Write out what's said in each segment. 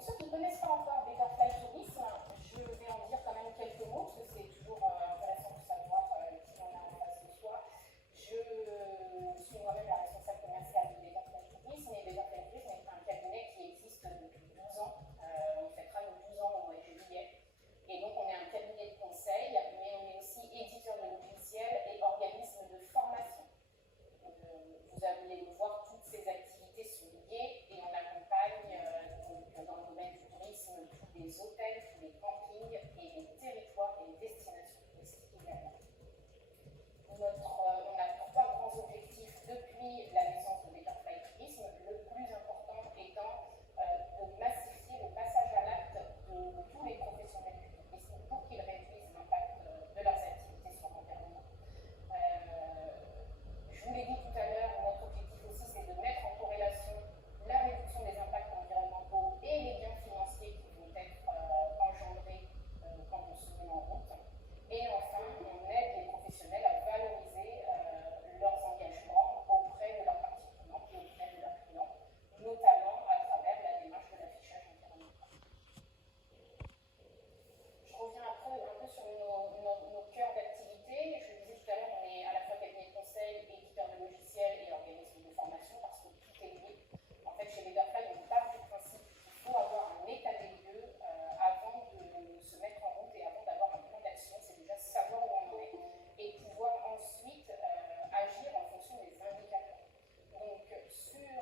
pour ceux qui ne connaissent pas encore Betterfly Tourisme, je vais en dire quand même quelques mots, parce que c'est toujours intéressant de savoir qui on a en face de soi. Je suis moi-même la responsable commerciale de Betterfly Tourisme, et Betterfly Tourisme est un cabinet qui existe depuis 12 ans. On fêtera nos 12 ans au mois de juillet. Et donc on est un cabinet de conseil, mais on est aussi éditeur de logiciels et organisme de formation. Vous allez le voir, toutes ces activités sont liées et on accompagne dans le domaine du tourisme tous les hôtels, tous les campings et les territoires et les destinations touristiques également. On a 3 grands objectifs depuis la naissance de Betterfly Tourisme, le plus important étant de massifier le passage à l'acte de tous les professionnels du tourisme pour qu'ils réduisent l'impact de leurs activités sur l'environnement. Je vous l'ai dit tout à l'heure, notre objectif aussi, c'est de mettre en corrélation la réduction des impacts environnementaux et les gains financiers qui vont être engendrés quand on se met en route. Et enfin, on aide les professionnels à valoriser leurs engagements auprès de leurs parties prenantes et auprès de leurs clients, notamment à travers la démarche de l'affichage environnemental. Je reviens après un peu sur nos cœurs d'activité. Je le disais tout à l'heure, on est à la fois cabinet de conseil, éditeur de logiciels et organisme de formation parce que tout est lié. En fait, chez Betterfly, on part du principe qu'il faut avoir un état des lieux avant de se mettre en route et avant d'avoir un plan d'action. C'est déjà savoir où on en est et pouvoir ensuite agir en fonction des indicateurs. Donc, sur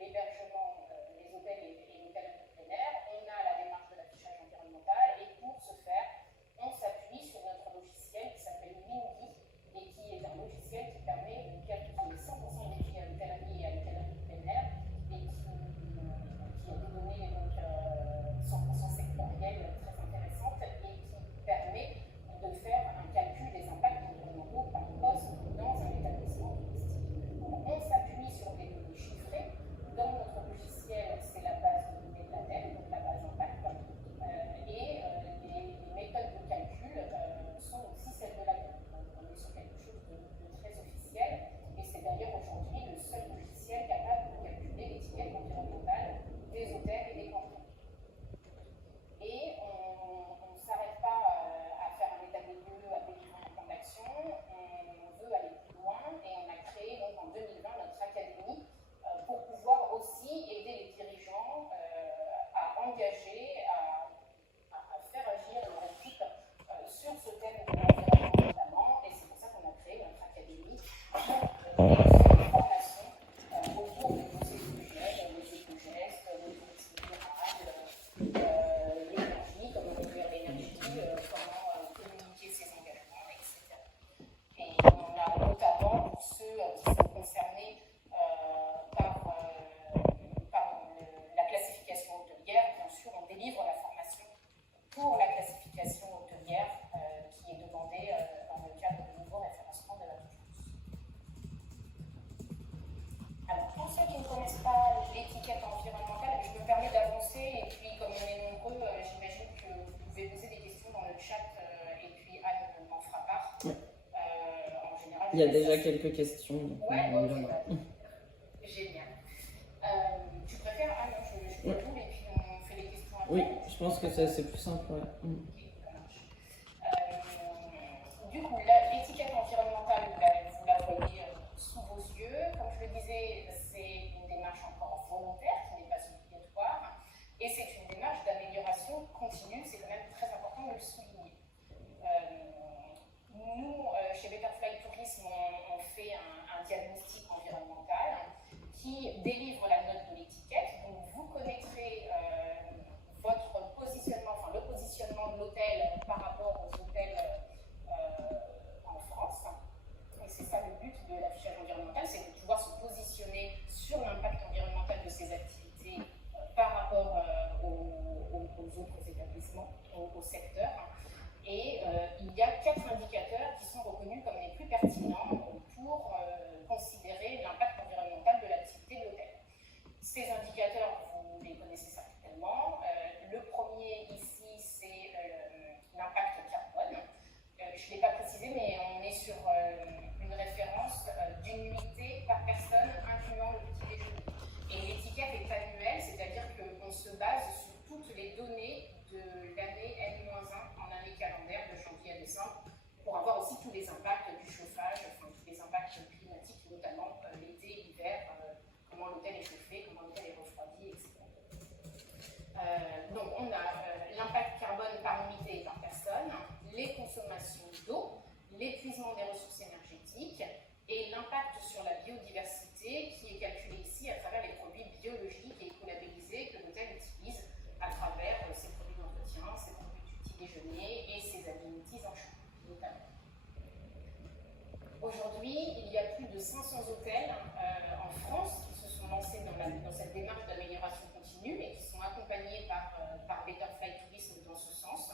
l'hébergement, les hôtels et l'hôtel en plein air, on a la démarche de l'affichage environnemental et pour ce faire, on s'appuie sur notre logiciel qui s'appelle Windy et qui est un logiciel qui permet de calculer 100% des prix à l'hôtellerie et à l'hôtellerie plein air et qui a des données donc, 100% sectorielles très intéressantes et qui permet de faire un calcul des impacts environnementaux par poste dans un établissement touristique. Donc, on s'appuie sur des données chiffrées. Dans notre logiciel, c'est la base de données de l'ADEME, donc la base impact, et les méthodes de calcul sont aussi celles de l'ADEME. Donc, on est sur quelque chose de très officiel, et c'est d'ailleurs aujourd'hui le seul logiciel capable de calculer l'étiquette environnementale des hôtels et des campings. Et on ne s'arrête pas à faire un état des lieux, à délivrer un plan d'action, on veut aller plus loin et on a créé donc en 2020 notre académie pour pouvoir aussi aider les dirigeants à engager, à faire agir leur équipe sur ce thème de l'environnement notamment, et c'est pour ça qu'on a créé notre académie pour une formation autour de tous ces sujets, les éco-gestes, le tourisme durable, l'énergie, comment réduire l'énergie, comment communiquer ses engagements, etc. Et on a notamment, pour ceux qui sont concernés par la classification hôtelière, bien sûr, on délivre la formation pour la classification hôtelière qui est demandée dans le cadre du nouveau référencement de la touche. Alors, pour ceux qui ne connaissent pas l'étiquette environnementale, je me permets d'avancer, et puis comme on est nombreux, j'imagine que vous pouvez poser des questions dans le chat, et puis Anne m'en fera part. En général, il y a déjà quelques questions. Ouais, ok, génial. Tu préfères, Anne, je déroule et puis on fait les questions après. Oui, je pense que c'est plus simple. Ouais. Ok, ça marche. Du coup, l'étiquette environnementale, vous la voyez sous vos yeux. Comme je le disais, c'est une démarche encore volontaire, qui n'est pas obligatoire. Et c'est une démarche d'amélioration continue, c'est quand même très important de le souligner. Nous, chez Betterfly Tourisme, on fait un diagnostic environnemental qui délivre la note de l'étiquette. Donc, vous connaîtrez votre positionnement, enfin le positionnement de l'hôtel par rapport aux hôtels en France. Et c'est ça le but de l'affichage environnemental, c'est de pouvoir se positionner sur l'impact environnemental de ces activités par rapport aux autres établissements, au secteur. Et il y a 4 indicateurs qui sont reconnus comme les plus pertinents pour considérer l'impact environnemental de l'activité de l'hôtel. les données de l'année N-1 en année calendaire de janvier à décembre pour avoir aussi tous les impacts du chauffage, enfin tous les impacts climatiques, notamment l'été, l'hiver, comment l'hôtel est chauffé, comment l'hôtel est refroidi, etc. Donc on a l'impact carbone par unité et par personne, les consommations d'eau, l'épuisement des ressources énergétiques et l'impact sur la biodiversité qui est calculé ici à travers les produits biologiques et écolabellisés que l'hôtel utilise à travers ses produits d'entretien, ses produits du petit déjeuner et ses amenities en chambre, notamment. Aujourd'hui, il y a plus de 500 hôtels en France qui se sont lancés dans cette démarche d'amélioration continue et qui sont accompagnés par Betterfly Tourisme dans ce sens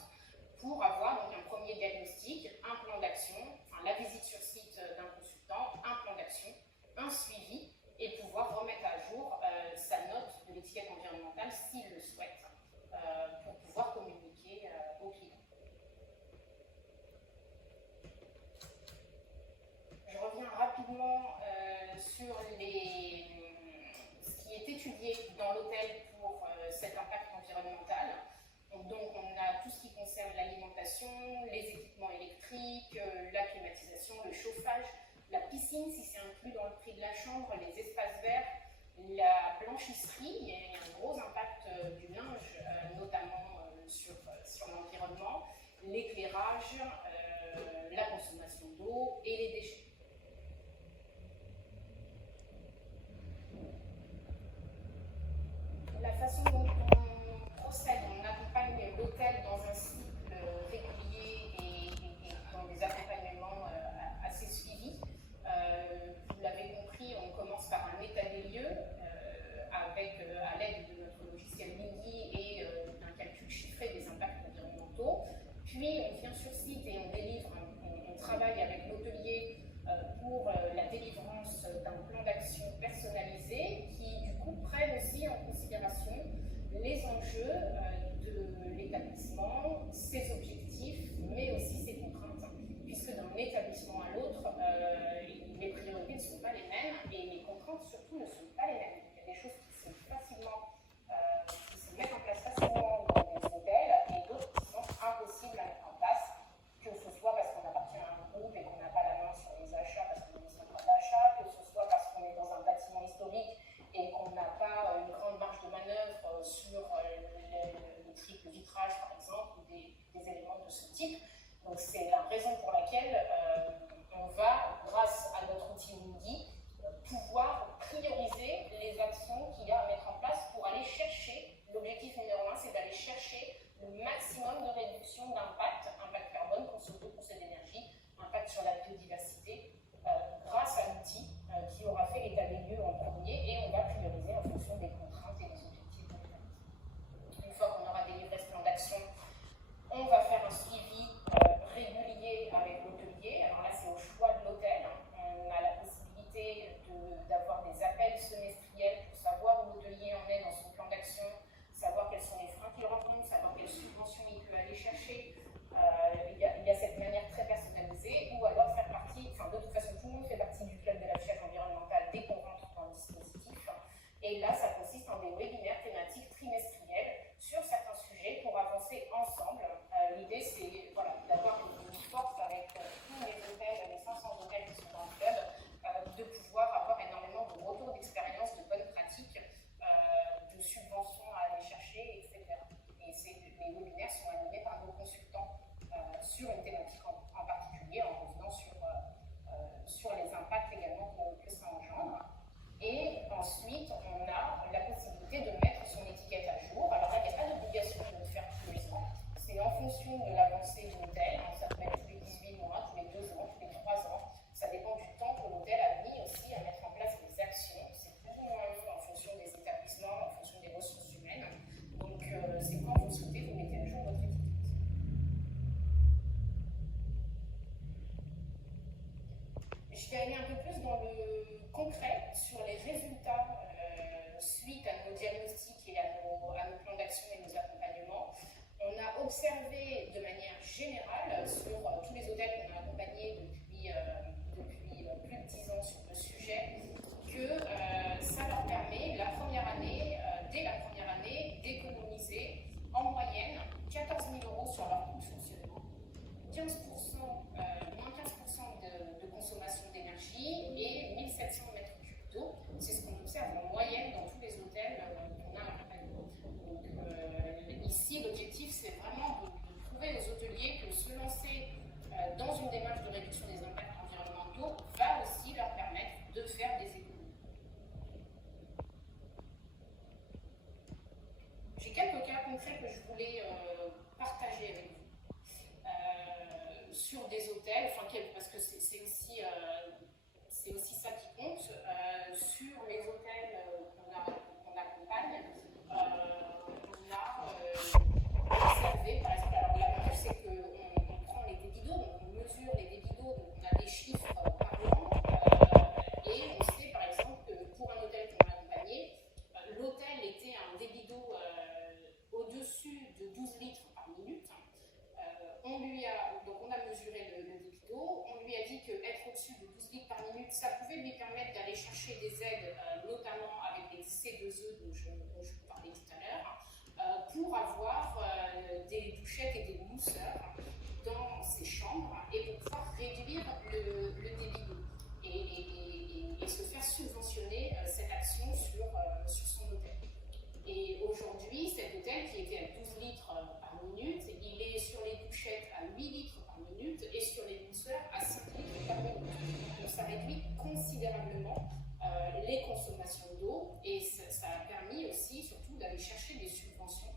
pour avoir donc un premier diagnostic, un plan d'action, enfin, la visite sur site d'un consultant, un plan d'action, un suivi et pouvoir remettre à jour sa note de l'étiquette environnementale s'il le souhaite pour pouvoir communiquer aux clients. Je reviens rapidement sur ce qui est étudié dans l'hôtel pour cet impact environnemental. Donc on a tout ce qui concerne l'alimentation, les équipements électriques, la climatisation, le chauffage, la piscine si c'est inclus dans le prix de la chambre, les espaces verts, la blanchisserie, il y a un gros impact du linge, notamment sur l'environnement, l'éclairage, la consommation d'eau et les déchets. La façon dont on procède, on accompagne l'hôtel dans un cycle régulier et dans des accompagnements assez suivis. Vous l'avez compris, on commence par un état des lieux à l'aide de notre logiciel Mingy et d'un calcul chiffré des impacts environnementaux. Puis on vient sur site et on délivre, on travaille avec l'hôtelier pour la délivrance d'un plan d'action personnalisé qui du coup prenne aussi en considération les enjeux de l'établissement, ses objectifs, mais aussi ses contraintes, puisque d'un établissement à l'autre, les priorités ne sont pas les mêmes et les contraintes surtout ne sont pas les mêmes. Il y a des choses qui se mettent en place facilement dans les hôtels et d'autres qui sont impossibles à mettre en place, que ce soit parce qu'on appartient à un groupe et qu'on n'a pas la main sur les achats parce qu'on est dans un contrat d'achat, que ce soit parce qu'on est dans un bâtiment historique et qu'on n'a pas une grande marge de manœuvre sur le triple vitrage par exemple ou des éléments de ce type. Donc c'est la raison pour laquelle on va, grâce à notre outil Mingy, pouvoir prioriser les actions qu'il y a à mettre en place pour aller chercher, l'objectif numéro 1, c'est d'aller chercher le maximum de réduction d'impact, impact carbone, consommation d'énergie, impact sur la biodiversité, grâce à l'outil qui aura fait l'état des lieux en premier et on va prioriser en fonction des contraintes et des objectifs de l'hôtel. Une fois qu'on aura délivré ce plan d'action, on va faire un suivi régulier avec l'hôtelier. Alors là, c'est au choix de l'hôtel. On a la possibilité d'avoir des appels semestriels pour savoir où l'hôtelier en est dans son plan d'action, savoir quels sont les freins qu'il rencontre, savoir quelles subventions il peut aller chercher. Il y a cette manière très personnalisée, ou alors faire partie, enfin de toute façon tout le monde fait partie du club de l'affichage environnemental dès qu'on rentre dans le dispositif. Et là, ça consiste en des webinaires thématiques trimestriels sur certains sujets pour avancer ensemble. L'idée, c'est voilà, d'avoir une force avec tous les hôtels, les 500 hôtels qui sont dans le club, de pouvoir avoir énormément de retours d'expérience, de bonnes pratiques, de subventions à aller chercher, etc. Et les webinaires sont animés par nos consultants sur une thématique en particulier, en revenant sur les impacts également que ça engendre. Et ensuite, on a la possibilité de mettre son étiquette à jour. Alors là, il n'y a pas d'obligation de le faire tous les ans. C'est en fonction de l'avancée de l'hôtel. Ça peut être tous les 18 mois, tous les 2 ans, tous les 3 ans. Ça dépend du temps que l'hôtel a mis aussi à mettre en place des actions. C'est plus ou moins long en fonction des établissements, en fonction des ressources humaines. Donc, c'est quand vous souhaitez, vous mettez à jour votre étiquette. Je vais aller un peu plus dans le concret sur les résultats suite à nos diagnostics et à nos plans d'action et nos accompagnements. On a observé de manière générale sur tous les hôtels qu'on a accompagnés depuis plus de 10 ans sur le sujet que ça leur permet dès la première année d'économiser en de consommation d'énergie et 1700 mètres cubes d'eau. C'est ce qu'on observe en moyenne dans tous les hôtels qu'on a en Bretagne. Donc ici, l'objectif, c'est vraiment de prouver aux hôteliers que se lancer dans une démarche de réduction des impacts environnementaux va aussi leur permettre de faire des économies. J'ai quelques cas concrets que je voulais partager avec vous sur des hôtels, enfin, parce que c'est aussi ça qui compte. Sur les hôtels qu'on accompagne, on a observé, par exemple, alors l'avantage c'est qu'on prend les débits d'eau, donc on mesure les débits d'eau, donc on a des chiffres parlants, et on sait par exemple que pour un hôtel qu'on a accompagné, l'hôtel était à un débit d'eau au-dessus de 12 litres par minute. Donc on a mesuré le débit d'eau, on lui a dit qu'être au-dessus de 12 litres par minute, ça pouvait lui permettre d'aller chercher des aides, notamment avec les C2E dont je vous parlais tout à l'heure, pour avoir des douchettes et des mousseurs dans ses chambres et pour pouvoir réduire le débit d'eau et se faire subventionner cette action sur son hôtel. Et aujourd'hui, cet hôtel qui était à 12 litres par minute, il est sur les douchettes à 8 litres par minute et sur les mousseurs à 5 litres par minute. Donc ça réduit considérablement les consommations d'eau et ça a permis aussi, surtout, d'aller chercher des subventions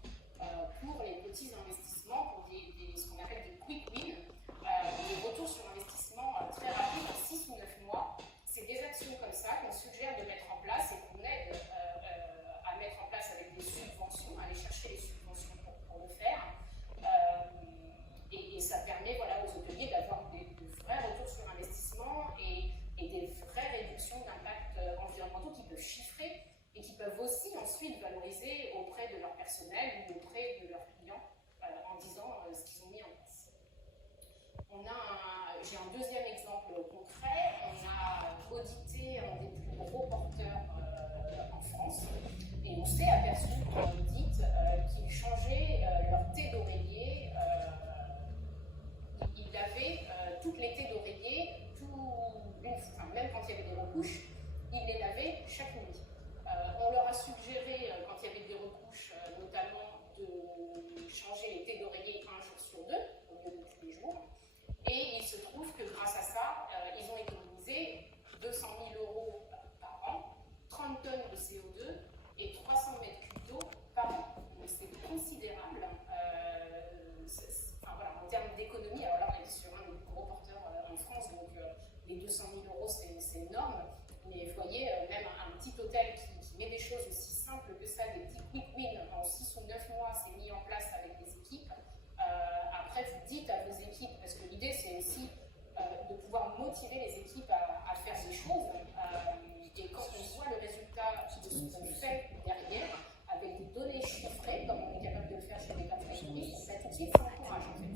pour les petits investissements, pour ce qu'on appelle des quick wins, des retours sur investissement très rapides en 6 ou 9 mois. C'est des actions comme ça qu'on suggère de mettre en place et qu'on aide à mettre en place avec des subventions, aller chercher les subventions pour le faire. Et ça permet aux hôteliers d'avoir de vrais retours sur investissement et des vraies réductions d'impact environnementaux qui peuvent chiffrer et qui peuvent aussi ensuite valoriser auprès de leur personnel ou auprès de leurs clients en disant ce qu'ils ont mis en place. J'ai un deuxième exemple concret. On a audité un des plus gros porteurs en France et on s'est aperçu dans l'audit qu'ils changeaient leur thé d'oreiller. Ils lavaient toutes les thés d'oreiller, même quand il y avait des recouches, ils les lavaient chaque nuit. On leur a suggéré, quand il y avait des recouches, notamment de changer les thés d'oreiller un jour sur deux, au lieu de tous les jours. Et il se trouve que grâce à ça, ils ont économisé 200 000 € par an, 30 tonnes de CO2 et 300 mètres cubes d'eau par an. Donc c'est considérable. En termes d'économie, alors là on est sur un des plus gros porteurs en France, donc les 200 000 € c'est énorme. Mais vous voyez, même un petit hôtel qui met des choses aussi simples que ça, des petits quick wins en 6 ou 9 mois, c'est mis en place avec des équipes. Après, vous dites à vos équipes, parce que l'idée c'est aussi de pouvoir motiver les équipes à faire des choses. Et quand on voit le résultat de ce qu'on fait derrière, avec des données chiffrées, comme on est capable de le faire chez les particuliers, tout de suite ça encourage en fait.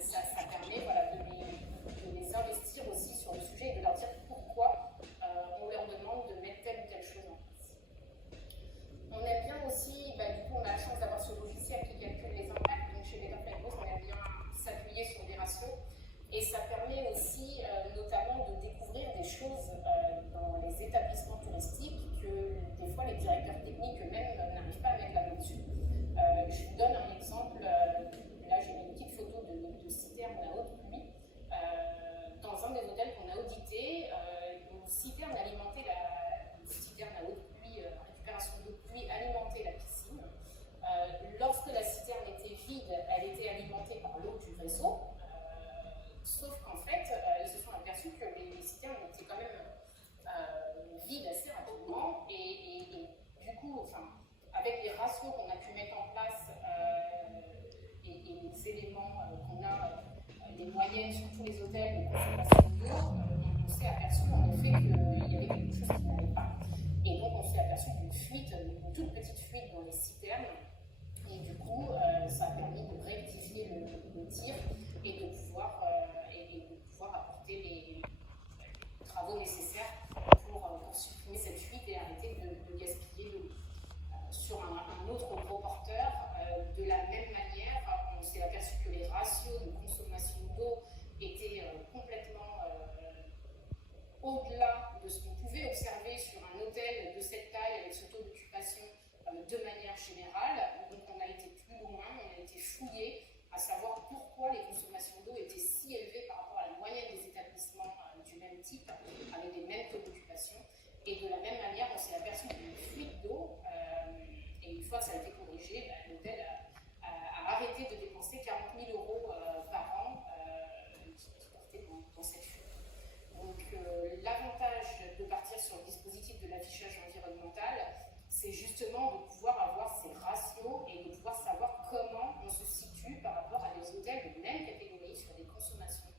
Ça permet de les investir aussi sur le sujet et de leur dire pourquoi on leur demande de mettre telle ou telle chose en place. On aime bien aussi, du coup on a la chance d'avoir ce logiciel qui calcule les impacts, donc chez Better Flight Growth on aime bien s'appuyer sur des ratios et ça permet aussi notamment de découvrir des choses dans les établissements touristiques que des fois les directeurs techniques eux-mêmes n'arrivent pas à mettre la main dessus. Je vous donne un exemple, là j'ai mis une petite photo de citerne à haute pluie. Dans un des hôtels qu'on a audité, une citerne alimentait citerne à haute pluie, récupération d'eau de pluie alimentait la piscine. Lorsque la citerne était vide, elle était alimentée par l'eau du réseau, sauf qu'en fait, ils se sont aperçus que les citernes étaient quand même vides assez rapidement et du coup, avec les ratios qu'on a pu mettre en place et les éléments qu'on a, les moyennes sur tous les hôtels de consommation d'eau, on s'est aperçu en effet qu'il y avait quelque chose qui n'allait pas. Et donc on s'est aperçu d'une fuite, une toute petite fuite dans les citernes. Et du coup, ça a permis de rectifier le tir et de pouvoir apporter les travaux nécessaires pour supprimer cette fuite et arrêter de gaspiller de l'eau. Sur un autre gros porteur, de la même manière, on s'est aperçu que les ratios ratios de consommation d'eau étaient complètement au-delà de ce qu'on pouvait observer sur un hôtel de cette taille avec ce taux d'occupation de manière générale. Donc on a été plus loin, on a été fouillé à savoir pourquoi les consommations d'eau étaient si élevées par rapport à la moyenne des établissements du même type, avec des mêmes taux d'occupation. Et de la même manière, on s'est aperçu d'une fuite d'eau, et une fois que ça a été corrigé, l'hôtel a arrêté de dépenser 40 000 euros par an qui portaient dans cette fuite. Donc l'avantage de partir sur le dispositif de l'affichage environnemental, c'est justement de pouvoir avoir ces ratios et de pouvoir savoir comment on se situe par rapport à des hôtels de même catégorie sur des consommations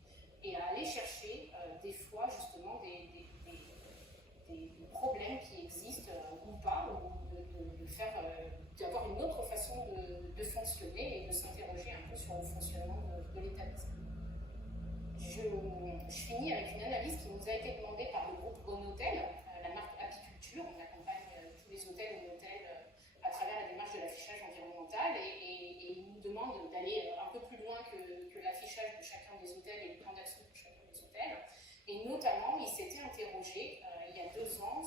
et à aller chercher des fois justement des problèmes qui existent ou pas, ou de faire, d'avoir une autre façon de fonctionner et de s'interroger un peu sur le fonctionnement de l'établissement. Je finis avec une analyse qui nous a été demandée par le groupe Onotel, la marque Apiculture. On accompagne tous les hôtels Onotel à travers la démarche de l'affichage environnemental et ils nous demandent d'aller un peu plus loin que l'affichage de chacun des hôtels et le plan d'action de chacun des hôtels. Et notamment, ils s'étaient interrogés il y a 2 ans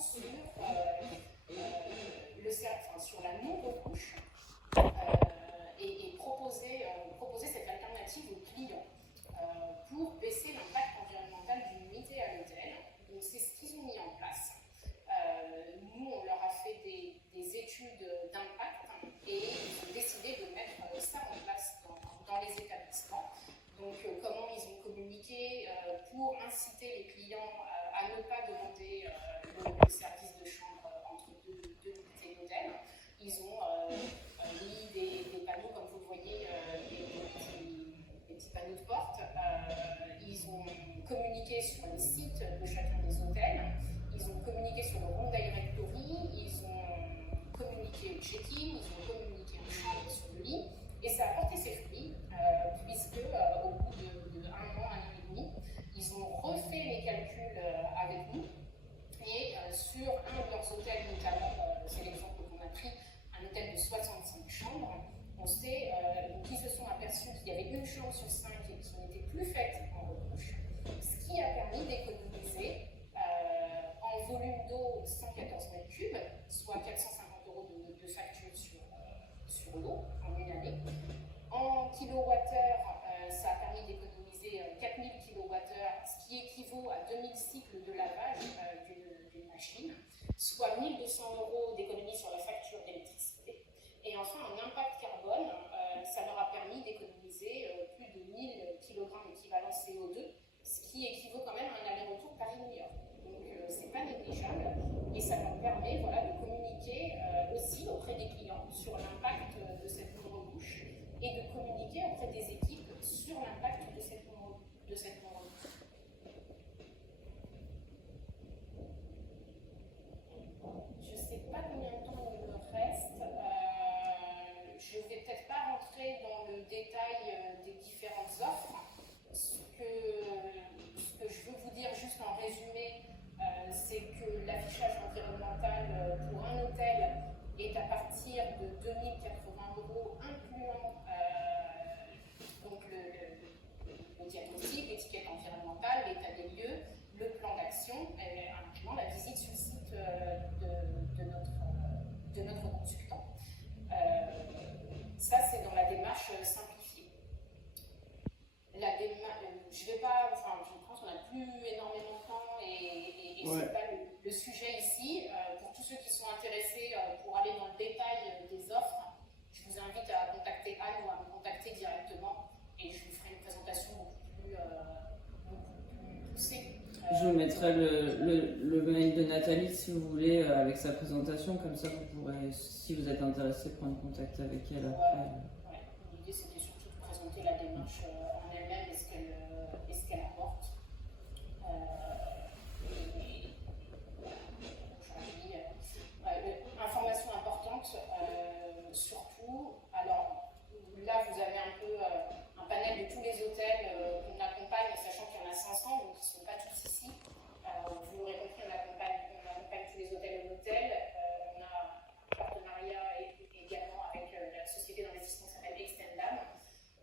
sur la non-recouche et proposer cette alternative aux clients pour baisser l'impact environnemental d'une nuitée à l'hôtel. Donc c'est ce qu'ils ont mis en place. Nous, on leur a fait des études d'impact et ils ont décidé de mettre ça en place dans les établissements. Donc comment ils ont communiqué pour inciter les clients à ne pas demander le service de chambre entre deux unités d'hôtel. Ils ont mis des panneaux, comme vous le voyez, des petits panneaux de porte. Ils ont communiqué sur les sites de chacun des hôtels. Ils ont communiqué sur le room directory. Ils ont communiqué au check-in. Ils ont communiqué en chambre sur le lit. Et ça a porté ses fruits, puisque au bout de 1 an, 1 an et demi, ils ont refait les calculs avec nous. Et sur un de leurs hôtels, notamment, c'est l'exemple qu'on a pris, un hôtel de 65 chambres, ils se sont aperçus qu'il y avait une chambre sur 5 qui n'était plus faite en recouche, ce qui a permis d'économiser en volume d'eau 114 mètres cubes, soit 450 euros de facture sur l'eau en une année. En kilowattheure, ça a permis d'économiser 4000 kWh, ce qui équivaut à 2000 cycles de lavage d'une machine, soit 1200 euros d'économie sur la facture d'électricité. Et enfin, en impact carbone, ça leur a permis d'économiser plus de 1000 kg équivalent CO2, ce qui équivaut quand même à un aller-retour Paris-New York. Donc, c'est pas négligeable et ça leur permet de communiquer aussi auprès des clients sur l'impact de cette non-recouche et de communiquer auprès des équipes sur l'impact de cette non-recouche. Je ne sais pas combien de temps il me reste. Je ne vais peut-être pas rentrer dans le détail des différentes offres. Ce que je veux vous dire juste en résumé, c'est que l'affichage environnemental pour un hôtel est à partir de 2080 euros, incluant donc le diagnostic, l'étiquette environnementale, l'état des lieux, le plan d'action, incluant la visite sur le site de notre consultant. Ça, c'est dans la démarche simplifiée. Je pense qu'on n'a plus énormément de temps et ouais. C'est pas le sujet ici. Pour tous ceux qui sont intéressés pour aller dans le détail des offres, je vous invite à contacter Anne ou à me contacter directement et je vous ferai une présentation beaucoup plus poussée. Je vous mettrai le mail de Nathalie si vous voulez avec sa présentation, comme ça vous pourrez, si vous êtes intéressé, prendre contact avec elle après. Ouais. L'idée c'était surtout de présenter la démarche en elle-même et ce qu'elle apporte. Information importante, surtout, alors là vous avez un peu un panel de tous les hôtels qu'on accompagne, sachant qu'il y en a 500, donc ils ne sont pas tous ici. Vous l'aurez compris, on accompagne tous les hôtels Onotel. On a un partenariat également avec la société d'investissement qui s'appelle Extendam.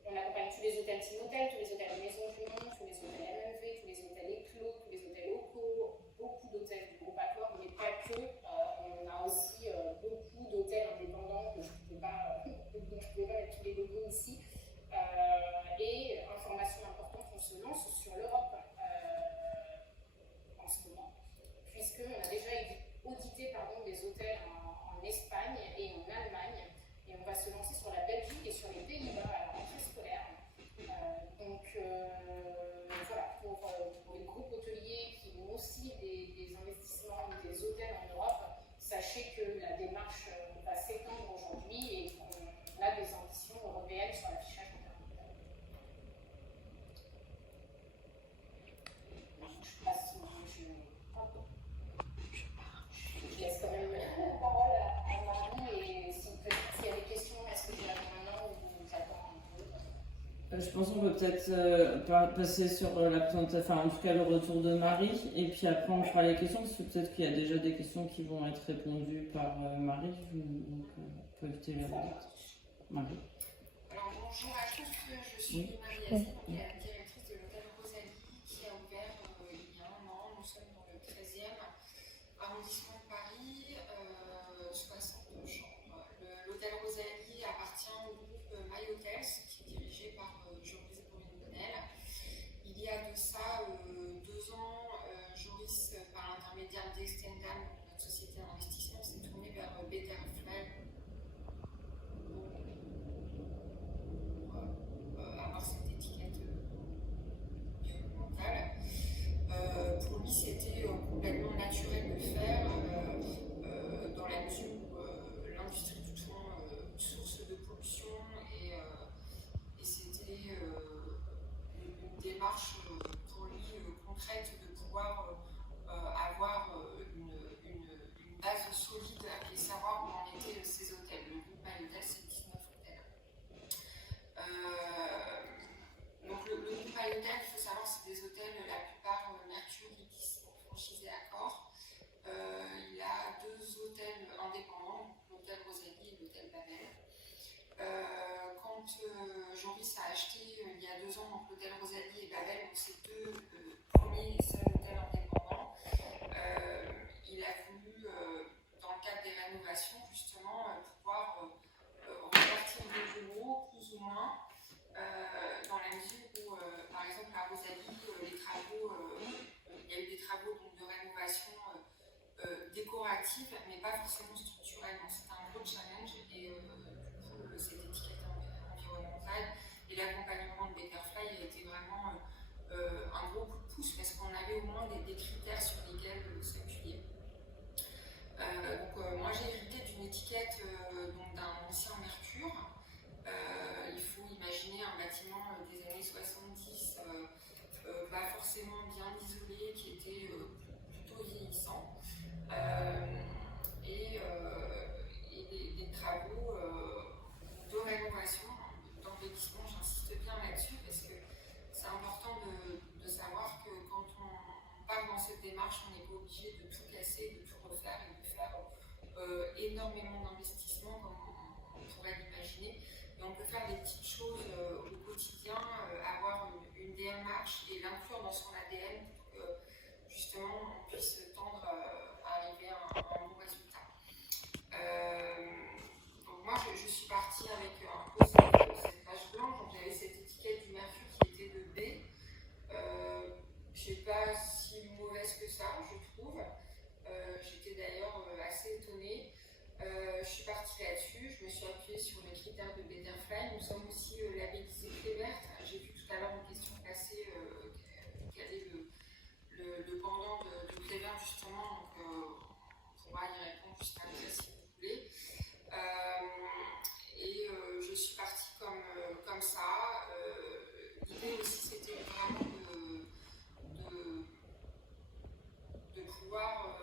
On accompagne tous les hôtels Tino hôtels, tous les hôtels Maison du Monde, tous les hôtels MMV, tous les hôtels Éclos, tous les hôtels locaux, beaucoup d'hôtels du groupe Accor, mais pas que. On a aussi beaucoup d'hôtels indépendants que je ne peux pas mettre tous les logos ici. Et information importante, on se lance sur l'Europe en ce moment, puisqu'on a déjà audité des hôtels en Espagne et en Allemagne, et on va se lancer sur la Belgique et sur les Pays-Bas à la rentrée scolaire. Voilà, pour les groupes hôteliers qui ont aussi des investissements ou des hôtels en Europe, sachez que la démarche va s'étendre aujourd'hui et qu'on a des ambitions européennes sur l'affichage environnemental. Je passe, je laisse quand même la parole à Marie, et s'il y a des questions, est-ce que je la donne maintenant ou j'attends un peu? Je pense qu'on peut peut-être passer sur la présentation, enfin en tout cas le retour de Marie, et puis après on fera les questions, parce que peut-être qu'il y a déjà des questions qui vont être répondues par Marie, donc on peut éviter les remarques. Marie. Alors bonjour à tous, je suis Marie-Yacine, directrice de l'hôtel Rosalie, qui a ouvert il y a un an. Nous sommes dans le 13e arrondissement de Paris, 62 chambres. L'hôtel Rosalie appartient au groupe My Hotels, qui est dirigé par Joris Bourine-Bonnel. Il y a de ça 2 ans, Joris, par l'intermédiaire d'Extendam, notre société d'investissement, s'est tourné vers Betterfly pour avoir cette étiquette environnementale. Pour lui, c'était complètement naturel de le faire, dans la mesure où l'industrie du soin source de pollution, et c'était une démarche pour lui concrète de pouvoir avoir une base solide et savoir où en étaient ces hôtels. Le groupe My Hotels, c'est 19 hôtels. Donc le groupe My Hotels, il faut savoir, c'est des hôtels, la plupart Mercure, Ibis, franchisés Accor. Il a 2 hôtels indépendants, l'hôtel Rosalie et l'hôtel Babel. Quand Joris a acheté il y a 2 ans l'hôtel Rosalie et Babel, donc ces 2 premiers et seuls hôtels indépendants, il a voulu, dans le cadre des rénovations, justement, pouvoir repartir de bureaux, plus ou moins, dans la mesure où, par exemple, à Rosalie, les travaux, il y a eu des travaux donc, de rénovation décorative, mais pas forcément structurelle. Donc c'était un gros challenge, et du coup, cette étiquette environnementale et l'accompagnement de Betterfly a été vraiment un gros coup de pouce, parce qu'on avait au moins des critères sur lesquels s'appuyer. Donc moi j'ai hérité d'une étiquette d'un ancien Mercure. Il faut imaginer un bâtiment des années 70, pas forcément bien isolé, qui était plutôt vieillissant, et des travaux de rénovation, d'embellissement. J'insiste bien là-dessus, parce que c'est important de savoir que quand on part dans cette démarche, on n'est pas obligé de tout casser, de tout refaire et de faire énormément d'investissements comme on pourrait l'imaginer. Et on peut faire des petites choses au quotidien, avoir une démarche et l'inclure dans son ADN pour que justement on puisse tendre à arriver à un bon résultat. Donc moi je suis partie avec un peu cette page blanche, donc j'avais cette étiquette du Mercure qui était de B. Je ne sais pas si mauvaise que ça, je trouve. J'étais d'ailleurs assez étonnée. Je suis partie là-dessus, je me suis appuyée sur les critères de Betterfly. Nous sommes aussi labellisés Clé Verte. J'ai vu tout à l'heure une question passée, quel est le pendant de Clé Verte, justement, donc on pourra y répondre juste après si vous voulez. Et je suis partie comme ça. L'idée aussi, c'était vraiment de pouvoir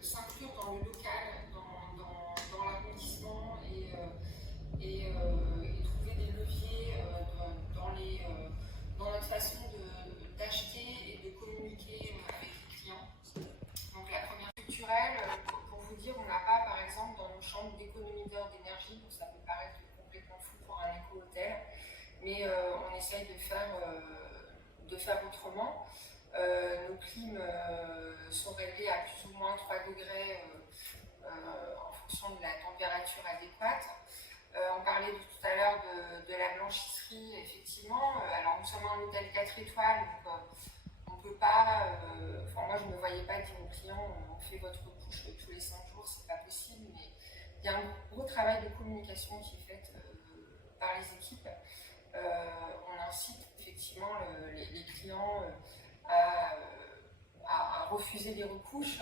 s'inclure dans le local, dans l'arrondissement, et trouver des leviers dans notre façon d'acheter et de communiquer avec les clients. Donc la première structurelle, pour vous dire, on n'a pas par exemple dans nos chambres d'économie d'heure d'énergie, donc ça peut paraître complètement fou pour un éco-hôtel, mais on essaye de faire autrement. Nos clims sont réglés à plus ou moins 3 degrés en fonction de la température adéquate. On parlait tout à l'heure de la blanchisserie, effectivement. Alors nous sommes un hôtel 4 étoiles, donc on ne peut pas... moi je ne me voyais pas dire aux clients on fait votre couche tous les 5 jours, c'est pas possible, mais il y a un gros travail de communication qui est fait par les équipes. On incite effectivement les clients à refuser les recouches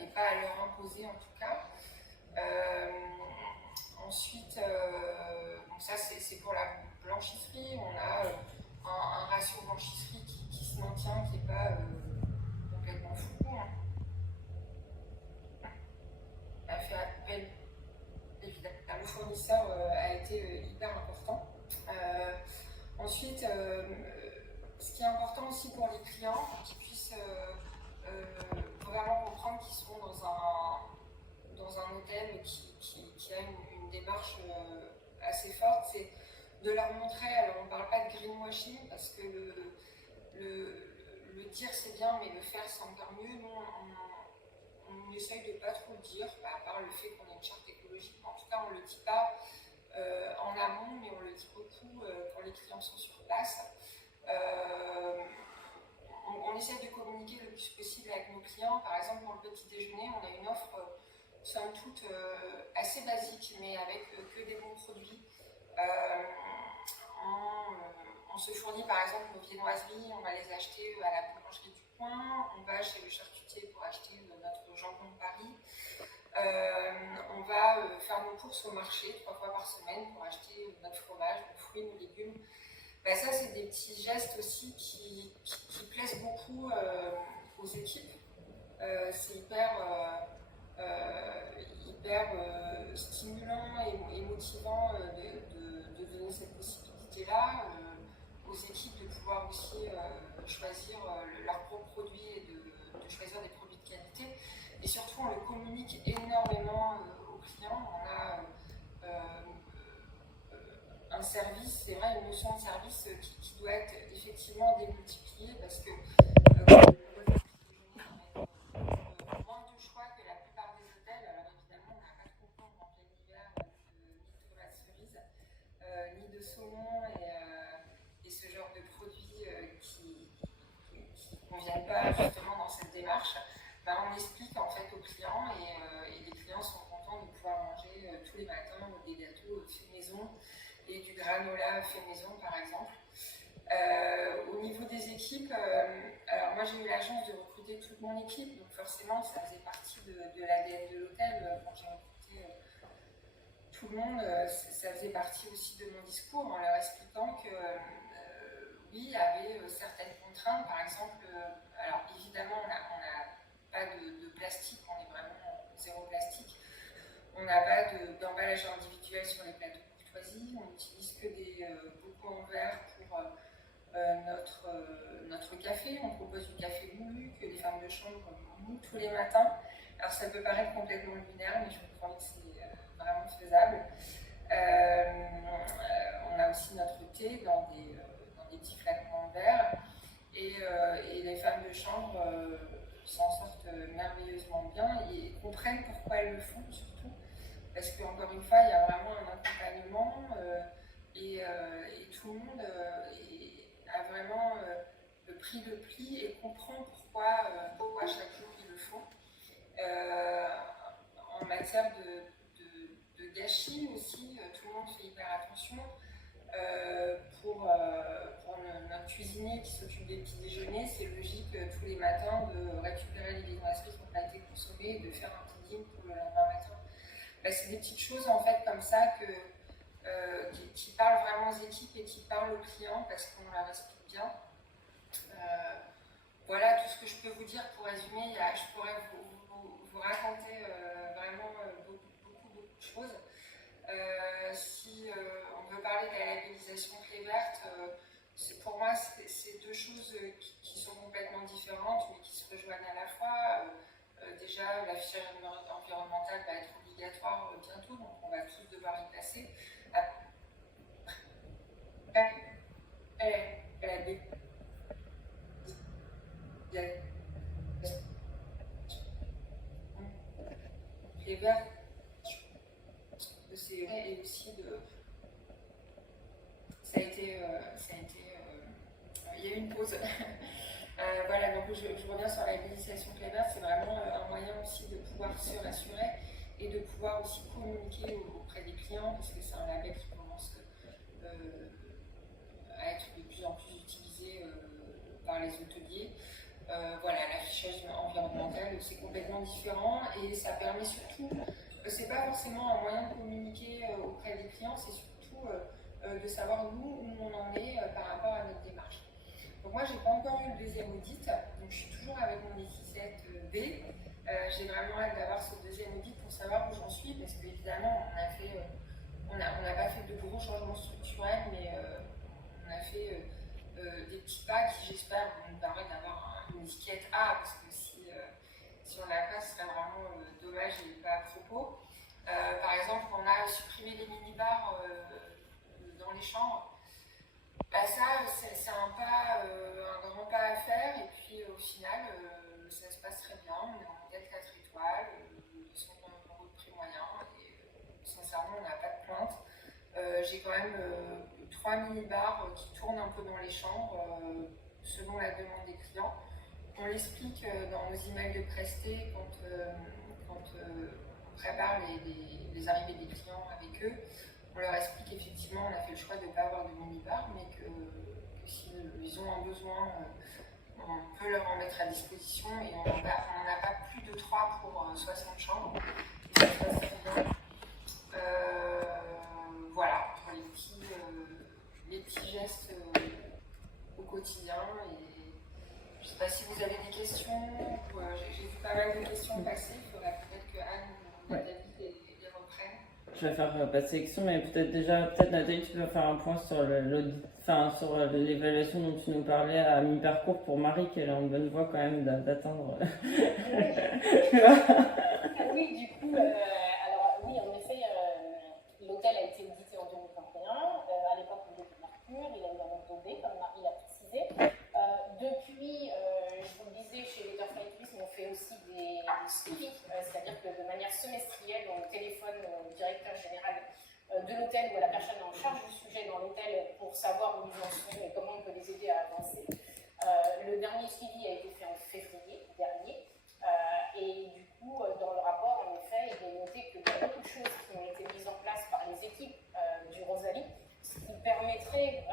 et pas à leur imposer en tout cas. Ensuite, donc ça c'est pour la blanchisserie, on a un ratio blanchisserie qui se maintient, qui n'est pas complètement fou. Hein. On a fait appel, évidemment, le fournisseur a été hyper important. Ensuite, ce qui est important aussi pour les clients, qu'ils puissent vraiment comprendre qu'ils seront dans un hôtel qui a une démarche assez forte, c'est de leur montrer, alors on ne parle pas de greenwashing parce que le dire c'est bien mais le faire c'est encore mieux. Nous on essaye de ne pas trop le dire, à part le fait qu'on ait une charte écologique, en tout cas on ne le dit pas en amont, mais on le dit beaucoup quand les clients sont sur place. On essaie de communiquer le plus possible avec nos clients. Par exemple, pour le petit déjeuner, on a une offre, somme toute, assez basique, mais avec que des bons produits. On se fournit par exemple nos viennoiseries, on va les acheter à la boulangerie du coin, on va chez le charcutier pour acheter notre jambon de Paris. On va faire nos courses au marché 3 fois par semaine pour acheter notre fromage, nos fruits, nos légumes. Ben ça, c'est des petits gestes aussi qui plaisent beaucoup aux équipes. C'est hyper stimulant et motivant de donner cette possibilité-là aux équipes de pouvoir aussi choisir leurs propres produits et de choisir des produits de qualité. Et surtout, on le communique énormément aux clients. On a un service, c'est vrai, une notion de service qui doit être effectivement démultipliée parce que moins de choix que la plupart des hôtels. Alors évidemment, on n'a pas de concombre en plein hiver, ni de tomates cerises, ni de saumon et ce genre de produits qui ne conviennent pas justement dans cette démarche. Ben, on explique en fait aux clients et les clients sont contents de pouvoir manger tous les matins des gâteaux faits maison et du granola fait maison par exemple. Au niveau des équipes, alors moi j'ai eu la chance de recruter toute mon équipe, donc forcément ça faisait partie de l'ADN de l'hôtel. Quand j'ai recruté tout le monde, ça faisait partie aussi de mon discours en leur expliquant que oui, il y avait certaines contraintes, par exemple, alors évidemment on n'a pas de plastique, on est vraiment zéro plastique, on n'a pas d'emballage individuel sur les plateaux courtoisie, on n'utilise que des bocaux en verre pour notre café. On propose du café moulu que les femmes de chambre mouillent tous les matins. Alors ça peut paraître complètement lunaire, mais je vous promets que c'est vraiment faisable. On a aussi notre thé dans des petits flacons en verre et les femmes de chambre s'en sortent merveilleusement bien et comprennent pourquoi elles le font surtout. Parce qu'encore une fois, il y a vraiment un accompagnement et tout le monde a vraiment pris le pli et comprend pourquoi chaque jour ils le font. En matière de gâchis aussi, tout le monde fait hyper attention. Pour notre cuisinier qui s'occupe des petits déjeuners, c'est logique tous les matins de récupérer les viennoiseries qui n'ont pas été consommées et de faire un pudding pour le lendemain matin. Ben, c'est des petites choses en fait comme ça qui parlent vraiment aux équipes et qui parlent aux clients parce qu'on leur explique bien. Voilà tout ce que je peux vous dire pour résumer. Je pourrais vous raconter vraiment beaucoup de choses. Si on veut parler de la labellisation clé verte, pour moi c'est deux choses qui sont complètement différentes mais qui se rejoignent à la fois. Déjà, l'affichage environnemental va être obligatoire bientôt, donc on va tous devoir y passer. pause. Voilà, donc je reviens sur la labellisation Clever, c'est vraiment un moyen aussi de pouvoir se rassurer et de pouvoir aussi communiquer auprès des clients, parce que c'est un label qui commence à être de plus en plus utilisé par les hôteliers. Voilà, l'affichage environnemental, c'est complètement différent et ça permet surtout, c'est pas forcément un moyen de communiquer auprès des clients, c'est surtout de savoir nous où on en est par rapport à notre démarche. Donc moi, j'ai pas encore eu le deuxième audit, donc je suis toujours avec mon ETI7B. J'ai vraiment hâte d'avoir ce deuxième audit pour savoir où j'en suis, parce qu'évidemment, on n'a pas fait de gros changements structurels, mais on a fait des petits pas qui, j'espère, vont nous permettre d'avoir une étiquette A, parce que si on l'a pas, ce serait vraiment dommage et pas à propos. Par exemple, on a supprimé les mini-bars dans les chambres. Bah ça, c'est un grand pas à faire, et puis au final, ça se passe très bien. On est en modèle 4 étoiles, 250 € de prix moyen, et sincèrement, on n'a pas de plainte. J'ai quand même 3 mini-bars qui tournent un peu dans les chambres, selon la demande des clients. On l'explique dans nos emails de presté quand on prépare les arrivées des clients avec eux. On leur explique effectivement, on a fait le choix de ne pas avoir de mini-bar, mais que s'ils ont un besoin, on peut leur en mettre à disposition, et on n'en a pas plus de 3 pour 60 chambres. Et ça se passe très bien. Voilà, pour les petits gestes au quotidien. Et je ne sais pas si vous avez des questions. J'ai vu pas mal de questions passer. Il faudrait peut-être que Anne ou Nathalie les reprennent. Je vais faire passer question, mais peut-être Nathalie, tu peux faire un point sur sur l'évaluation dont tu nous parlais à mi-parcours pour Marie, qu'elle est en bonne voie quand même d'atteindre. Oui, du coup, alors oui, en effet, l'hôtel a été audité en 2021. À l'époque, il était Mercure, il a eu un ordre B, comme Marie l'a précisé. Depuis, je vous le disais, chez Letterfly Tourisme, on fait aussi des suivis, c'est-à-dire que de manière semestrielle, on téléphone au directeur général de l'hôtel ou à la personne en charge du sujet dans l'hôtel pour savoir où ils en sont et comment on peut les aider à avancer. Le dernier suivi a été fait en février dernier. Et du coup, dans le rapport, en effet, il est noté qu'il y a beaucoup de choses qui ont été mises en place par les équipes du Rosalie, ce qui permettrait,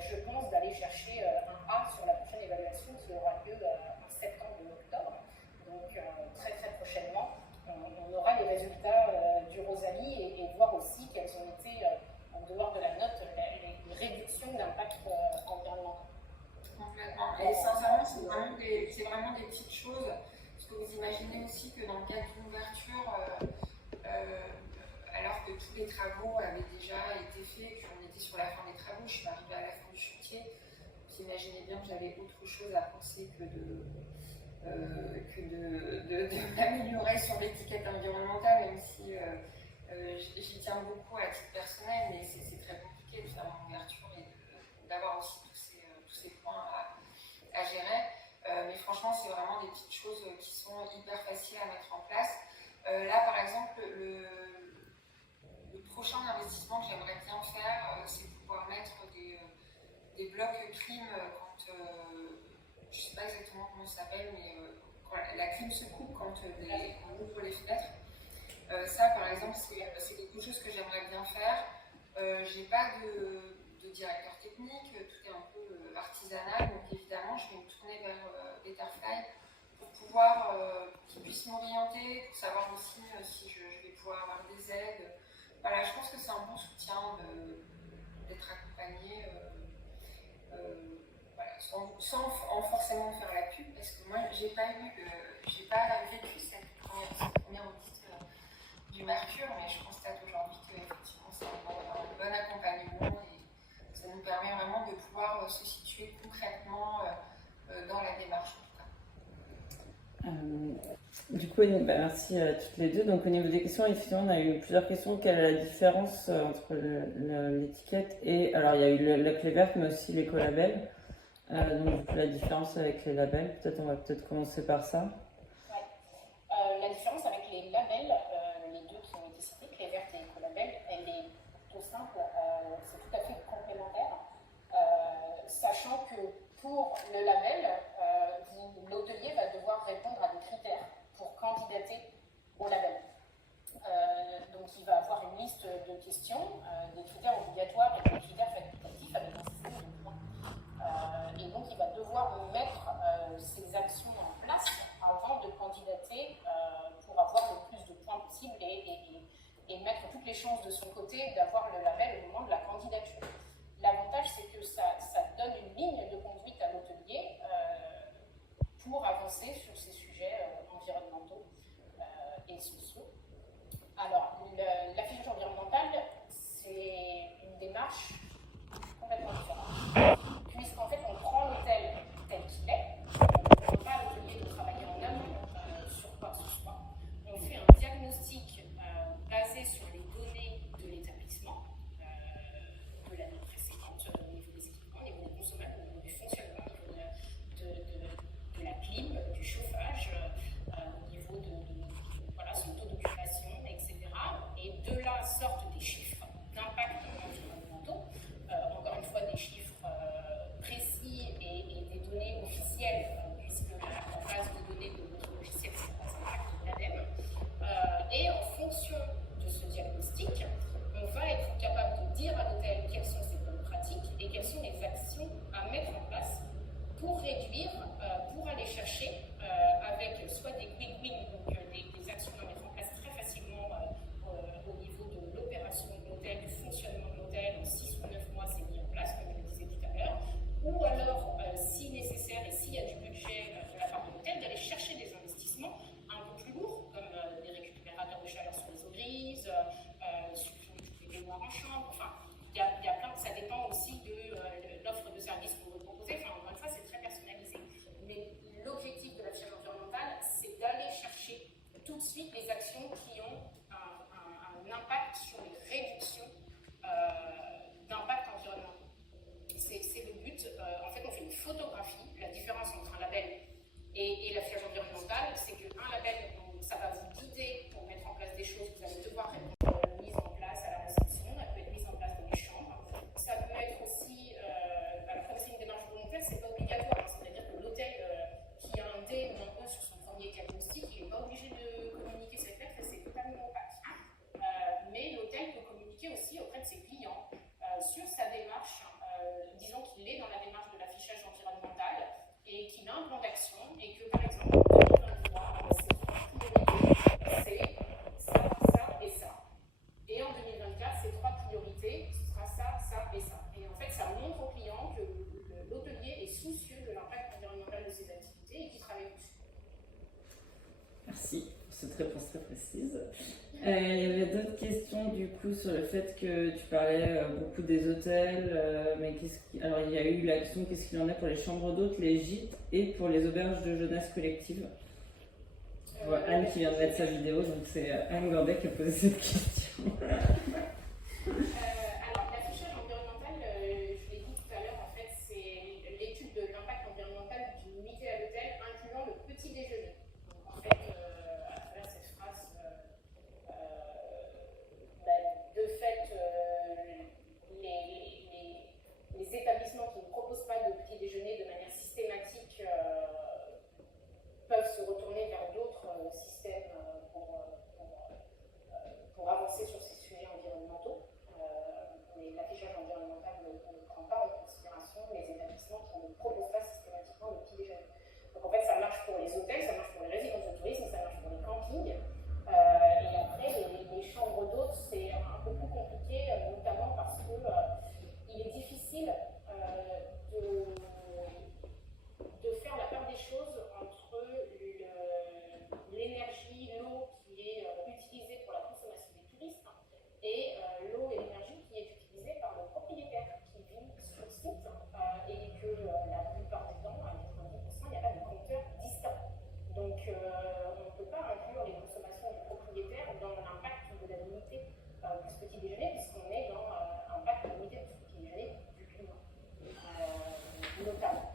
je pense, d'aller chercher un A sur la prochaine évaluation qui aura lieu en septembre ou octobre. Donc, très très prochainement, on aura les résultats du Rosalie et voir aussi quelles ont été, en dehors de la note, les réductions d'impact environnemental. Complètement. Et sincèrement, c'est vraiment des petites choses. Parce que vous imaginez aussi que dans le cadre d'une ouverture, alors que tous les travaux avaient déjà été faits, qu'on était sur la fin des travaux, je suis arrivée à la fin du chantier, vous imaginez bien que j'avais autre chose à penser que de m'améliorer sur l'étiquette environnementale, même si j'y tiens beaucoup à titre personnel, mais c'est très compliqué de faire une ouverture et d'avoir aussi tous ces points à gérer. Mais franchement, c'est vraiment des petites choses qui sont hyper faciles à mettre en place. Là, par exemple, le prochain investissement que j'aimerais bien faire, c'est pouvoir mettre des blocs clim quand, je ne sais pas exactement comment ça s'appelle, mais quand la clim se coupe quand on ouvre les fenêtres. Ça, par exemple, c'est quelque chose que j'aimerais bien faire. J'ai pas de directeur technique, tout est un peu artisanal, donc évidemment, je vais me tourner vers Letterfly pour pouvoir qu'ils puissent m'orienter, pour savoir aussi si je vais pouvoir avoir des aides. Voilà, je pense que c'est un bon soutien d'être accompagné, voilà, sans forcément faire la pub, parce que moi, j'ai pas vécu cette première audit du Mercure, mais je constate aujourd'hui qu'effectivement, c'est un bon accompagnement et ça nous permet vraiment de pouvoir se situer concrètement dans la démarche. Du coup, merci à toutes les deux. Donc, au niveau des questions, effectivement, on a eu plusieurs questions. Quelle est la différence entre l'étiquette et. Alors, il y a eu la clé verte, mais aussi l'écolabel. Donc, la différence avec les labels, on va commencer par ça. Ouais. La différence avec les labels, les deux qui ont été cités, clé verte et écolabel, elle est plutôt simple, c'est tout à fait complémentaire. Sachant que Pour le label, l'hôtelier va devoir répondre à des critères pour candidater au label. Donc il va avoir une liste de questions, des critères obligatoires et des critères facultatifs avec un système de points. Et donc il va devoir mettre ces actions en place avant de candidater pour avoir le plus de points possible et mettre toutes les chances de son côté d'avoir le label au moment de la candidature. L'avantage, c'est que ça donne une ligne de conduite à l'hôtelier pour avancer sur ces sujets environnementaux et sociaux. Alors, l'affichage environnemental, c'est une démarche complètement différente, puisqu'en fait, on prend l'hôtel tel qu'il est, on ne demande pas à l'hôtelier de travailler en amont sur quoi que ce soit. On fait un diagnostic basé sur les données de l'établissement, de l'année précédente, au niveau des équipements, au niveau des consommables, au niveau du fonctionnement, au niveau de la clim, du chauffage, au niveau de voilà, son taux d'occupation, etc. Et de là sortent des chiffres d'impact environnementaux, encore une fois des chiffres précis et des données officielles, puisque la base de données de notre logiciel, c'est la base d'impact de l'ADEME. Et en fonction de ce diagnostic, on va être capable de dire à l'hôtel quelles sont ses bonnes pratiques et quelles sont les actions à mettre en place pour réduire, pour aller chercher avec soit des quick wins, donc des actions à mettre en place très facilement au niveau de l'opération de l'hôtel, du fonctionnement de l'hôtel, en 6 ou 9 mois c'est mis en place, comme je le disais tout à l'heure, ou alors, si nécessaire et s'il y a du budget de la part de l'hôtel, d'aller chercher des investissements un peu plus lourds, comme des récupérateurs de chaleur sur les eaux grises, supprimer toutes les baignoires en chambre, enfin, il y a plein, ça dépend aussi de l'offre de services que vous proposez, enfin, encore une fois, c'est très personnalisé. Mais l'objectif de l'affichage environnemental, c'est d'aller chercher tout de suite les actions qui ont un impact sur les réductions d'impact environnemental. C'est le but. En fait, on fait une photographie. La différence entre un label et l'affichage environnemental, c'est qu'un label, ça va vous guider pour mettre en place des choses. Vous allez devoir répondre mise en place à la réception. Elle peut être mise en place dans les chambres. Ça peut être aussi, alors comme c'est une démarche volontaire, c'est pas obligatoire. C'est-à-dire que l'hôtel qui a un D ou un E sur son premier diagnostic, il n'est pas obligé de communiquer cette lettre, c'est totalement opaque. Mais l'hôtel peut communiquer aussi auprès de ses clients sur sa démarche, disons qu'il est dans la démarche de l'affichage environnemental et qu'il a un plan d'action et que par exemple en 2023, c'est ça, ça et ça. Et en 2024, ces 3 priorités, ce sera ça, ça et ça. Et en fait, ça montre au client que l'hôtelier est soucieux de l'impact environnemental de ses activités et qu'il travaille dessus. Merci pour cette réponse très précise. Il y avait d'autres questions du coup sur le fait que tu parlais beaucoup des hôtels, mais alors il y a eu la question qu'est-ce qu'il en est pour les chambres d'hôtes, les gîtes et pour les auberges de jeunesse collective. Je vois Anne qui vient de mettre sa vidéo, donc c'est Anne Gordet qui a posé cette question. Alors l'affichage environnemental, je l'ai dit tout à l'heure, en fait c'est l'étude de l'impact environnemental d'une unité à l'hôtel incluant le petit déjeuner. Donc en fait, à travers cette phrase, de fait, les établissements qui ne proposent pas de petit déjeuner de manière systématique peuvent se retourner vers d'autres systèmes pour avancer sur ces sujets environnementaux. Mais l'affichage environnemental ne prend pas en considération les établissements qui ne proposent pas systématiquement le petit déjeuner. Donc en fait, ça marche pour les hôtels, ça marche pour les résidences de tourisme, ça marche pour les campings. Et après, les chambres d'hôtes, c'est un peu plus compliqué, notamment parce que il est difficile de faire la part des choses entre l'énergie, l'eau qui est utilisée pour la consommation des touristes et l'eau et l'énergie qui est utilisée par le propriétaire qui vit sur site et que la plupart du temps, à 90%, il n'y a pas de compteur distinct. Donc on ne peut pas inclure les consommations du propriétaire dans l'impact de la unité plus petit déjeuner, puisqu'on est dans l'impact de l'unité plus petit déjeuner du client, notamment.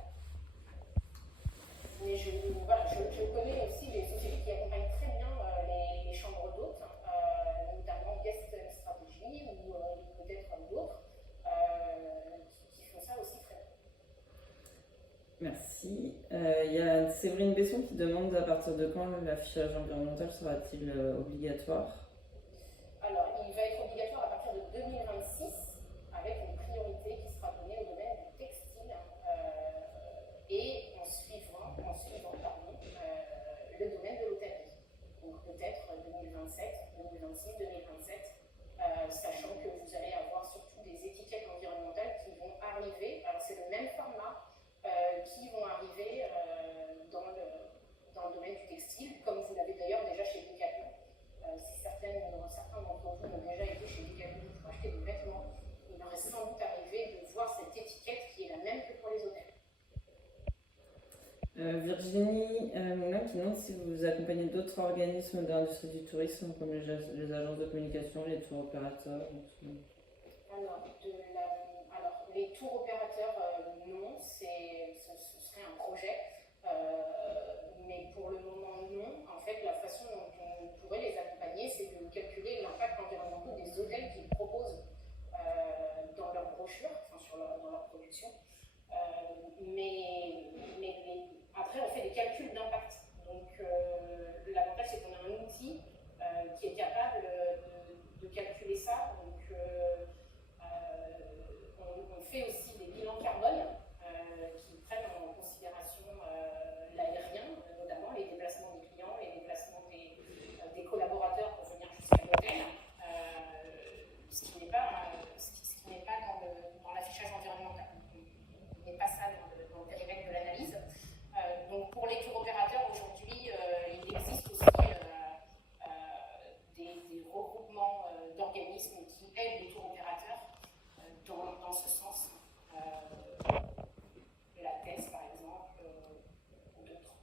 Mais je connais aussi les sociétés qui accompagnent très bien les chambres d'hôtes, notamment Guest Strategy ou peut-être d'autres, qui font ça aussi très bien. Merci. Et du coup, est-ce que tu peux nous dire un petit peu plus sur les actions que vous menez pour les chambres d'hôtes, et puis sur les auberges de jeunesse collective? Alors, l'affichage environnemental, je l'ai dit tout à l'heure, en fait, c'est l'étude de l'impact environnemental d'une unité à l'hôtel incluant le petit déjeuner. Donc en fait, ça Merci. Il y a Séverine Besson qui demande à partir de quand l'affichage environnemental sera-t-il obligatoire? Alors, il va être obligatoire à partir de 2026, avec une priorité qui sera donnée au domaine du textile et en suivant le domaine de l'hôtellerie. Donc peut-être 2027, 2026, 2027, sachant que vous allez avoir surtout des étiquettes environnementales qui vont arriver. Alors c'est le même format qui vont arriver dans le domaine du textile, comme vous l'avez d'ailleurs déjà chez Decathlon. Si certains d'entre vous ont déjà été chez Decathlon pour acheter des vêtements, il leur est sans doute arrivé de voir cette étiquette qui est la même que pour les hôtels. Virginie Moulin qui demande si vous accompagnez d'autres organismes de l'industrie du tourisme comme les agences de communication, les tours opérateurs. Alors, les tours opérateurs, non, ce serait un projet, mais pour le moment, non. En fait, la façon dont on pourrait les accompagner, c'est de calculer l'impact environnemental des hôtels qu'ils proposent dans leur brochure, dans leur production. Mais après, on fait des calculs d'impact. Donc, l'avantage, c'est qu'on a un outil qui est capable de calculer ça. Donc, on fait aussi des bilans carbone qui prennent en considération l'aérien, notamment les déplacements des clients, les déplacements des collaborateurs pour venir jusqu'à l'hôtel, ce qui n'est pas dans l'affichage environnemental. Il n'est pas ça dans le périmètre de l'analyse. Donc pour les tours opérateurs, aujourd'hui, il existe aussi des regroupements d'organismes qui aident les tours opérateurs dans ce sens. La thèse, par exemple, ou d'autres.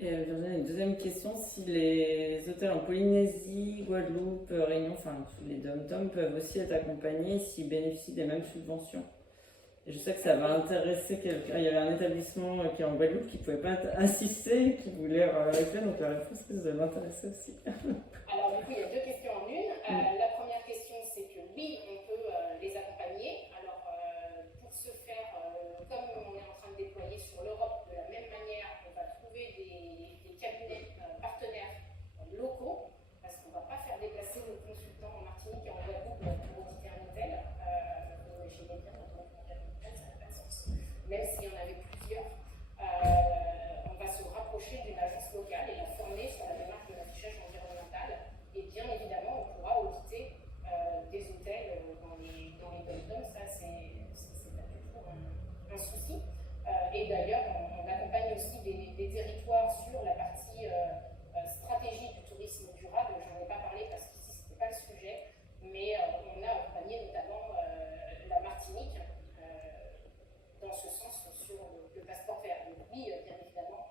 Et Virginie, une deuxième question, si les hôtels en Polynésie, Guadeloupe, Réunion, enfin tous les dom-toms peuvent aussi être accompagnés s'ils bénéficient des mêmes subventions. Et je sais que ça va intéresser quelqu'un. Il y avait un établissement qui est en Guadeloupe qui ne pouvait pas assister, qui voulait rajouter, donc la réponse risque de l'intéresser aussi. Alors du coup, il y a deux questions en une. La première question, c'est que oui, on peut les accompagner. Alors pour ce faire, comme on est en train de déployer sur l'Europe de la même manière, on va trouver des cabinets partenaires locaux, parce qu'on ne va pas faire déplacer nos consultants en Martinique et en Guadeloupe pour auditer un hôtel. Vous imaginez bien, donc ça n'a pas de sens. Même s'il y en avait plusieurs, on va se rapprocher d'une agence locale et la former sur la démarche de l'affichage environnemental. Et bien évidemment, on pourra auditer des hôtels dans les dom-toms. Ça, c'est pas du tout un souci. Et d'ailleurs, on accompagne aussi des territoires sur la partie stratégie du tourisme durable. J'en ai pas parlé parce que ici, ce n'était pas le sujet, mais on a accompagné notamment la Martinique dans ce sens sur le passeport vert. Donc oui, bien évidemment,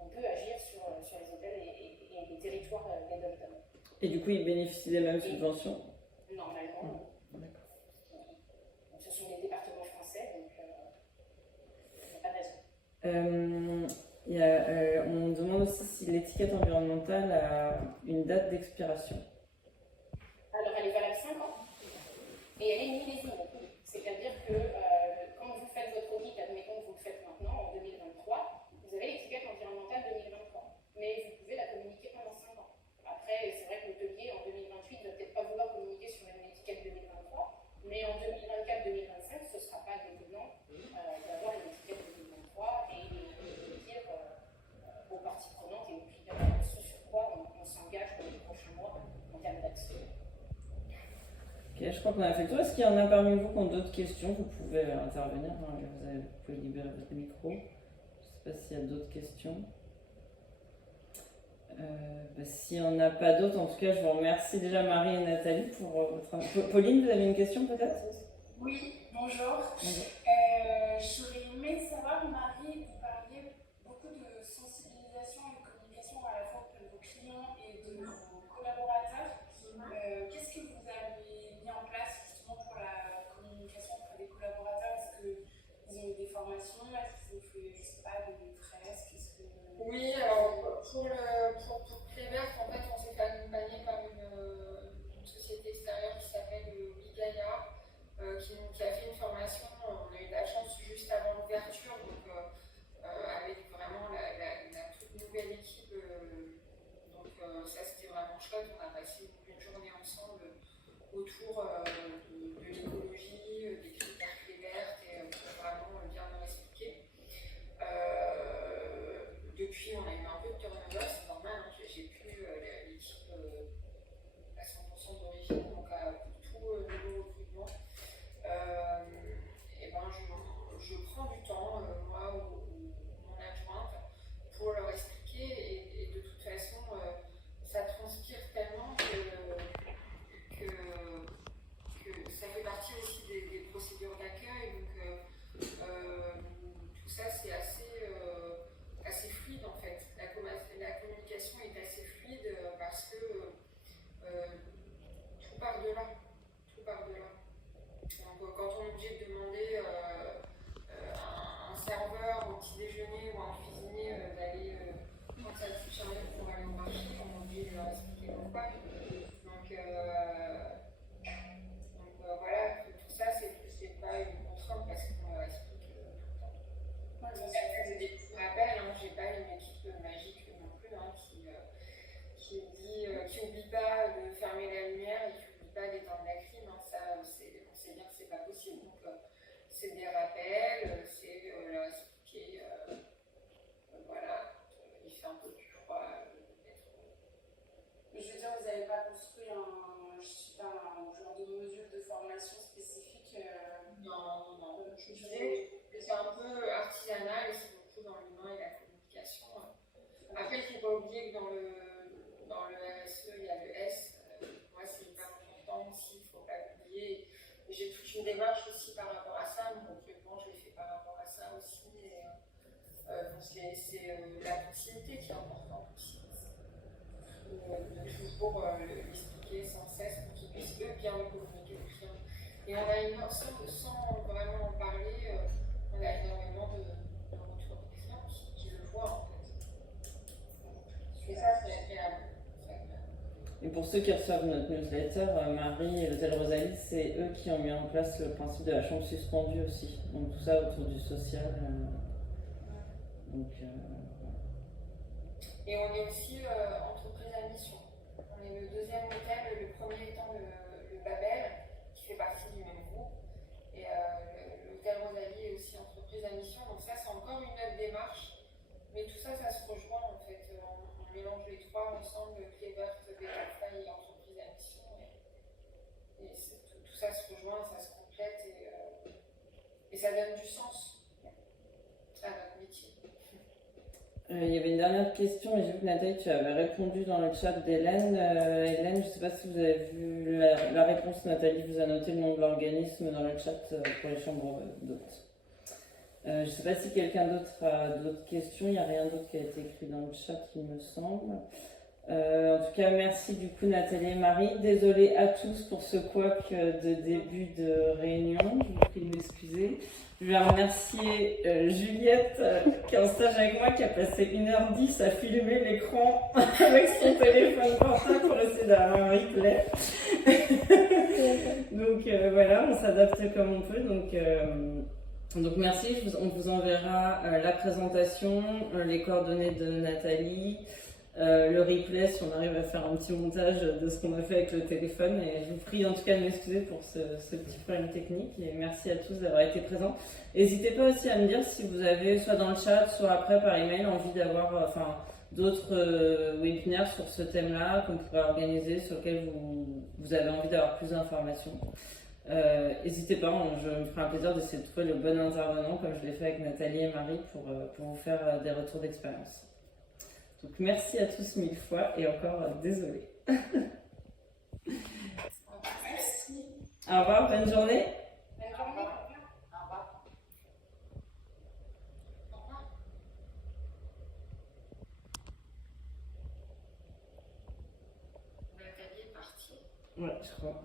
on peut agir sur les hôtels et les territoires des dom-toms. Et du coup, ils bénéficient des mêmes subventions? Normalement, D'accord. Donc, ce sont des départements français, donc il n'y a pas de raison. On demande aussi si l'étiquette environnementale a une date d'expiration. Alors, elle est valable 5 ans et elle est millésimée. C'est-à-dire que quand vous faites votre audit, admettons que vous le faites maintenant, en 2023, vous avez l'étiquette environnementale 2023. Mais vous pouvez la communiquer pendant 5 ans. Après, c'est vrai que l'hôtelier en 2028 ne va peut-être pas vouloir communiquer sur une étiquette 2023, mais en 2024-2025, ce ne sera pas déconnant d'avoir une étiquette 2023 et de dire aux parties prenantes et aux clients ce sur quoi on s'engage dans les prochains mois en termes d'action. Ok, je crois qu'on a fait le tour. Est-ce qu'il y en a parmi vous qui ont d'autres questions? Vous pouvez intervenir. Vous pouvez libérer votre micro. Je ne sais pas s'il y a d'autres questions. S'il n'y en a pas d'autres, en tout cas, je vous remercie déjà Marie et Nathalie pour votre... Pauline, vous avez une question peut-être? Oui, bonjour. J'aurais aimé savoir, Marie, vous parliez beaucoup de sensibilisation et de communication à la fois de vos clients et de vos collaborateurs. Qu'est-ce que vous avez mis en place justement pour la communication auprès des collaborateurs? Est-ce qu'ils ont eu des formations? Est-ce qu'ils ont fait, je ne sais pas, des fresques? Oui, alors pour Clévert, en fait, on s'est fait accompagner par une société extérieure qui s'appelle Wigaya, qui a fait une formation. On a eu la c'est la proximité qui est importante aussi. De toujours l'expliquer sans cesse pour qu'ils puissent eux bien le communiquer aux clients. Et on a sans vraiment en parler, on a énormément de retours des clients qui le voient en fait. Et ça, c'est agréable. Et pour ceux qui reçoivent notre newsletter, Marie et l'Hôtel Rosalie, c'est eux qui ont mis en place le principe de la chambre suspendue aussi. Donc tout ça autour du social. Et on est aussi entreprise à mission. On est le deuxième hôtel, le premier étant le Babel, qui fait partie du même groupe. Et l'Hôtel Rosalie est aussi entreprise à mission. Donc ça, c'est encore une autre démarche. Mais tout ça, ça se rejoint en fait. On mélange les trois ensemble, Clévert, Betafly et entreprise à mission. Et tout ça se rejoint, ça se complète et ça donne du sens à notre métier. Il y avait une dernière question, et j'ai vu que Nathalie, tu avais répondu dans le chat d'Hélène. Hélène, je ne sais pas si vous avez vu la réponse. Nathalie vous a noté le nom de l'organisme dans le chat pour les chambres d'hôtes. Je ne sais pas si quelqu'un d'autre a d'autres questions. Il n'y a rien d'autre qui a été écrit dans le chat, il me semble. En tout cas, merci du coup Nathalie et Marie. Désolée à tous pour ce couac de début de réunion. Je vous prie de m'excuser. Je vais remercier Juliette qui est en stage avec moi, qui a passé 1h10 à filmer l'écran avec son téléphone portable pour essayer d'avoir un replay. Donc voilà, on s'adapte comme on peut. Donc merci, on vous enverra la présentation, les coordonnées de Nathalie, le replay si on arrive à faire un petit montage de ce qu'on a fait avec le téléphone. Et je vous prie en tout cas de m'excuser pour ce petit problème technique. Et merci à tous d'avoir été présents. N'hésitez pas aussi à me dire si vous avez, soit dans le chat, soit après par email, envie d'avoir d'autres webinaires sur ce thème-là qu'on pourrait organiser, sur lequel vous avez envie d'avoir plus d'informations. N'hésitez pas, je me ferai un plaisir d'essayer de trouver le bon intervenant, comme je l'ai fait avec Nathalie et Marie, pour vous faire des retours d'expérience. Donc merci à tous 1000 fois et encore désolé. Merci. Au revoir, bonne journée. Bonne journée. Au revoir. Nathalie est partie. Ouais, je crois.